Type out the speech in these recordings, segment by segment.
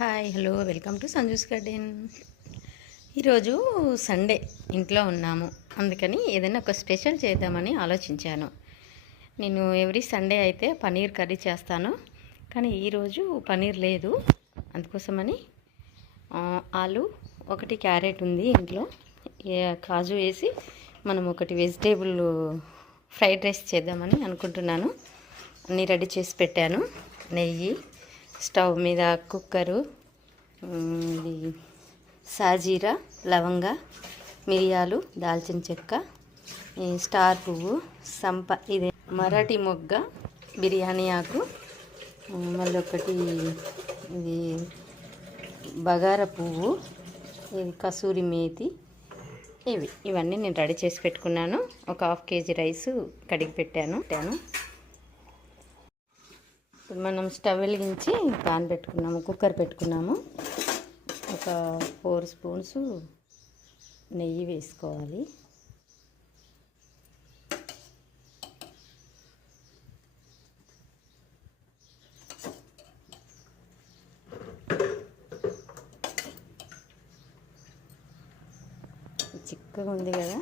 Hi hello welcome to Sanju's garden. ఈరోజు Sunday ఇంట్లో ఉన్నాము, అందుకని ఏదైనా ఒక స్పెషల్ చేద్దామని ఆలోచించాను. నేను ఎవ్రీ సండే అయితే పన్నీర్ కర్రీ చేస్తాను, కానీ ఈరోజు పన్నీర్ లేదు. అందుకోసమని ఆలు ఒకటి, క్యారెట్ ఉంది ఇంట్లో, కాజు వేసి మనం ఒకటి వెజిటేబుల్ ఫ్రైడ్ రైస్ చేద్దామని అనుకుంటున్నాను. అన్నీ రెడీ చేసి పెట్టాను. నెయ్యి, స్టవ్ మీద కుక్కరు, ఇది సాజీరా, లవంగ, మిరియాలు, దాల్చిన చెక్క, స్టార్ పువ్వు, సంప, ఇది మరాఠీ మొగ్గ, బిర్యానీ ఆకు, మళ్ళీ ఒకటి ఇది బగారా పువ్వు, ఇది కసూరి మేతి. ఇవన్నీ నేను రెడీ చేసి పెట్టుకున్నాను. ఒక 1/2 kg రైసు కడిగి పెట్టాను. ఇప్పుడు మనం స్టవ్ వెలిగించి పాన్ పెట్టుకున్నాము, కుక్కర్ పెట్టుకున్నాము. ఒక 4 స్పూన్స్ నెయ్యి వేసుకోవాలి. చిక్కగా ఉంది కదా,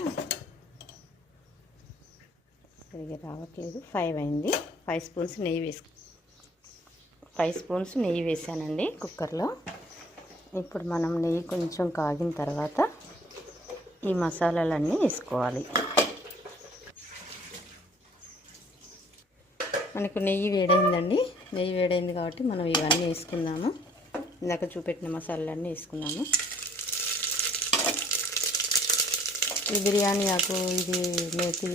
సరిగా రావట్లేదు. 5 అయింది. 5 స్పూన్స్ నెయ్యి 5 స్పూన్స్ నెయ్యి వేసానండి కుక్కర్లో. ఇప్పుడు మనం నెయ్యి కొంచెం కాగిన తర్వాత ఈ మసాలాలన్నీ వేసుకోవాలి. మనకు నెయ్యి వేడైందండి. నెయ్యి వేడైంది కాబట్టి మనం ఇవన్నీ వేసుకుందాము. ఇందాక చూపెట్టిన మసాలాలన్నీ వేసుకున్నాము. ఈ బిర్యానీ ఆకు, ఇది మేతి,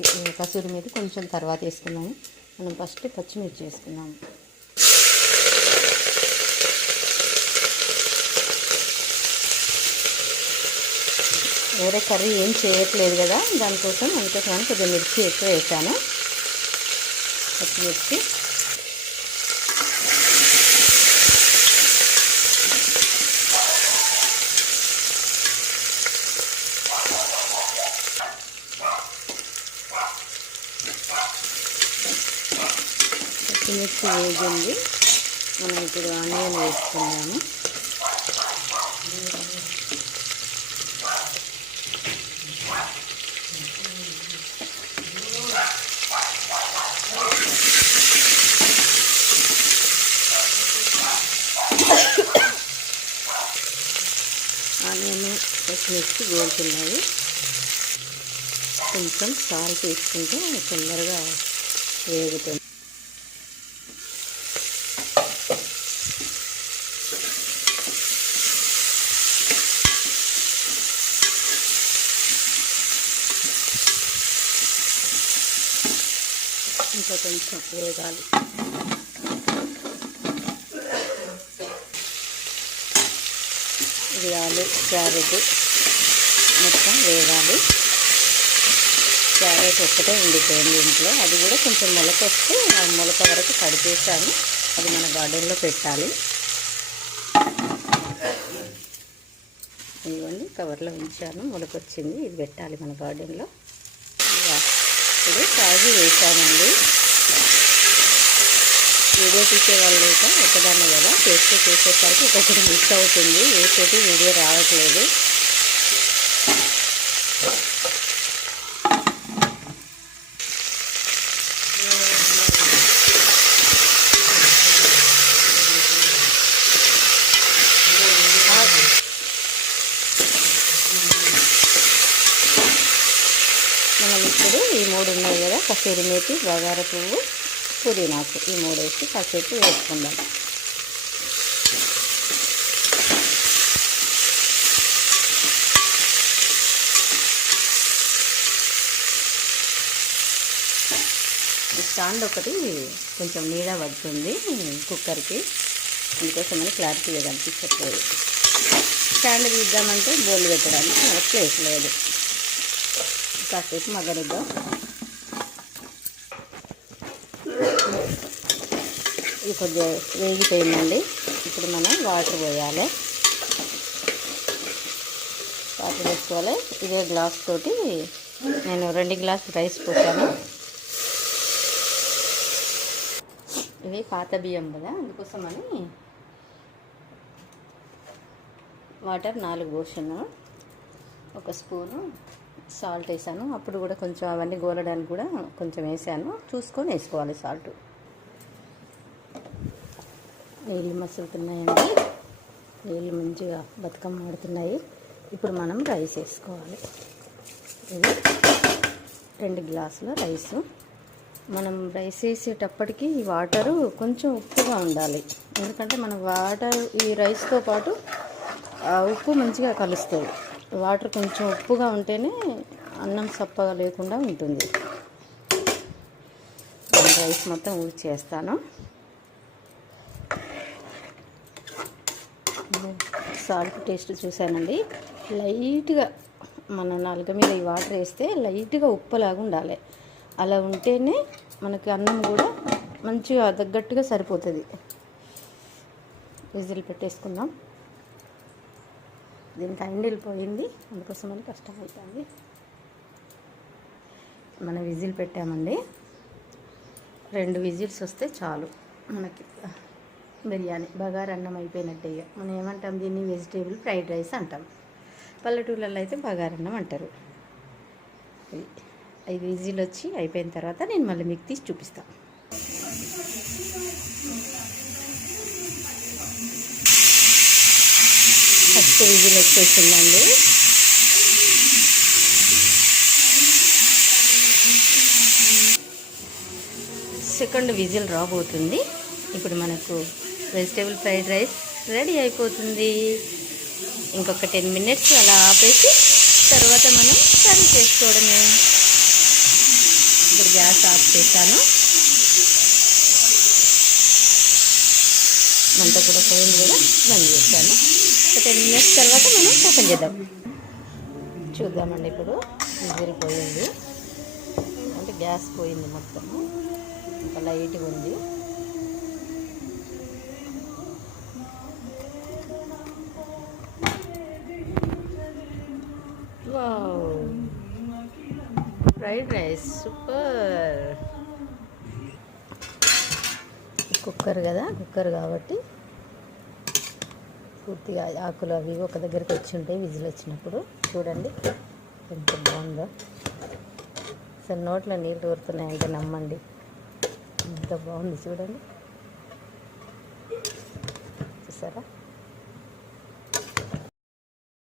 కసూరి మేతి కొంచెం తర్వాత వేసుకున్నాము. మనం ఫస్ట్ పచ్చిమిర్చి వేసుకున్నాము. వేరే కర్రీ ఏం చేయట్లేదు కదా, దానికోసం కొద్దిగా మిర్చి ఎక్కువ వేసాను. పచ్చిమిర్చి, పచ్చిమిర్చి వేగింది. మనం ఇప్పుడు ఆనియన్ వేసుకున్నాము. ఆనియన్, పచ్చిమిర్చి వేగుతున్నాయి. కొంచెం సాల్ట్ వేసుకుంటే తొందరగా వేగుతుంది. ఇంకా కొంచెం వేగాలి. ఇది ఆలు, క్యారెట్ మొత్తం వేగాలి. క్యారెట్ ఒక్కటే ఉండిపోయింది ఇంట్లో, అది కూడా కొంచెం మొలక వస్తే ఆ మొలక వరకు కడిపేసాను. అది మన గార్డెన్లో పెట్టాలి. ఇదిగోండి, కవర్లో ఉంచాను, మొలక వచ్చింది. ఇది పెట్టాలి మన గార్డెన్లో. ఇప్పుడు కాజు వేసానండి. వీడియో తీసే వాళ్ళు లేక ఒకదాన్ని కదా, చేసేసరికి ఒక్కొక్కటి మిస్ అవుతుంది. వేసేటి వీడియో రావట్లేదు. మనం ఇప్పుడు ఈ 3 ఉన్నాయి కదా, కసూరి మేతి, బగారా పువ్వు, పుదీనాకు, ఈ 3 వేసి కాసేపు వేసుకుందాం. స్టాండ్ ఒకటి కొంచెం నీడ పడుతుంది కుక్కర్కి, అందుకోసమని క్లారిటీగా కనిపించట్లేదు. స్టాండ్ తీద్దామంటే బోల్ పెట్టడానికి మనకు ప్లేస్ లేదు. కాసేపు మగ్గనిద్దాం. ఇది కొద్దిగా వేగిపోయిందండి. ఇప్పుడు మనం వాటర్ పోయాలి. వాటర్ వేసుకోవాలి. ఇదే గ్లాస్ తోటి నేను 2 గ్లాసులు రైస్ పోసాను. ఇవి పాత బియ్యం కదా, అందుకోసమని వాటర్ 4 పోసాను. 1 స్పూను సాల్ట్ వేసాను. అప్పుడు కూడా కొంచెం అవన్నీ గోలడానికి కూడా కొంచెం వేసాను. చూసుకొని వేసుకోవాలి సాల్ట్. నీళ్ళు మసులుతున్నాయండి. నీళ్ళు మంచిగా బతుకమ్మ ఆడుతున్నాయి. ఇప్పుడు మనం రైస్ వేసుకోవాలి. ఇది 2 గ్లాసుల రైసు. మనం రైస్ వేసేటప్పటికి ఈ వాటరు కొంచెం ఉప్పుగా ఉండాలి. ఎందుకంటే మనం వాటర్ ఈ రైస్తో పాటు ఉప్పు మంచిగా కలుస్తుంది. వాటర్ కొంచెం ఉప్పుగా ఉంటేనే అన్నం సప్పగా లేకుండా ఉంటుంది. రైస్ మొత్తం ఊడ్చేస్తాను. సాల్ట్ టేస్ట్ చూసానండి. లైట్గా మన నాలుక మీద ఈ వాటర్ వేస్తే లైట్గా ఉప్పులాగా ఉండాలి. అలా ఉంటేనే మనకి అన్నం కూడా మంచిగా తగ్గట్టుగా సరిపోతుంది. విజిల్ పెట్టేసుకుందాం. దీనికి హ్యాండిల్ పోయింది, అందుకోసమని కష్టం అవుతుంది. మనం విజిల్ పెట్టామండి. 2 విజిల్స్ వస్తే చాలు మనకి బిర్యానీ బగారా అన్నం అయిపోయినట్టే. ఇక మనం ఏమంటాం దీన్ని, వెజిటేబుల్ ఫ్రైడ్ రైస్ అంటాం. పల్లెటూళ్ళల్లో అయితే బగారా అన్నం అంటారు. 5 విజిల్ వచ్చి అయిపోయిన తర్వాత నేను మళ్ళీ మీకు తీసి చూపిస్తాను. ఫస్ట్ విజిల్ వచ్చేసిందండి. సెకండ్ విజిల్ రాబోతుంది. ఇప్పుడు మనకు వెజిటేబుల్ ఫ్రైడ్ రైస్ రెడీ అయిపోతుంది. ఇంకొక 10 మినిట్స్ అలా ఆపేసి తర్వాత మనం సర్వ్ చేసుకోవడమే. ఇప్పుడు గ్యాస్ ఆఫ్ చేశాను. మంట కూడా పోయింది కదా, బంద్ చేశాను. 10 మినిట్స్ తర్వాత మనం ఓపెన్ చేద్దాం. చూద్దామండి. ఇప్పుడు విజిల్ పోయింది, అంటే గ్యాస్ పోయింది మొత్తము. ఇంకా లైట్గా ఉంది. Wow, fried rice super. Cooker కదా, కుక్కర్ కాబట్టి పూర్తిగా ఆకులు అవి ఒక దగ్గరికి వచ్చి ఉంటాయి విజిల్ వచ్చినప్పుడు. చూడండి ఎంత బాగుందో. అసలు నోట్లో నీళ్ళు ఊరుతున్నాయంటే నమ్మండి, ఎంత బాగుంది చూడండి. చూసారా?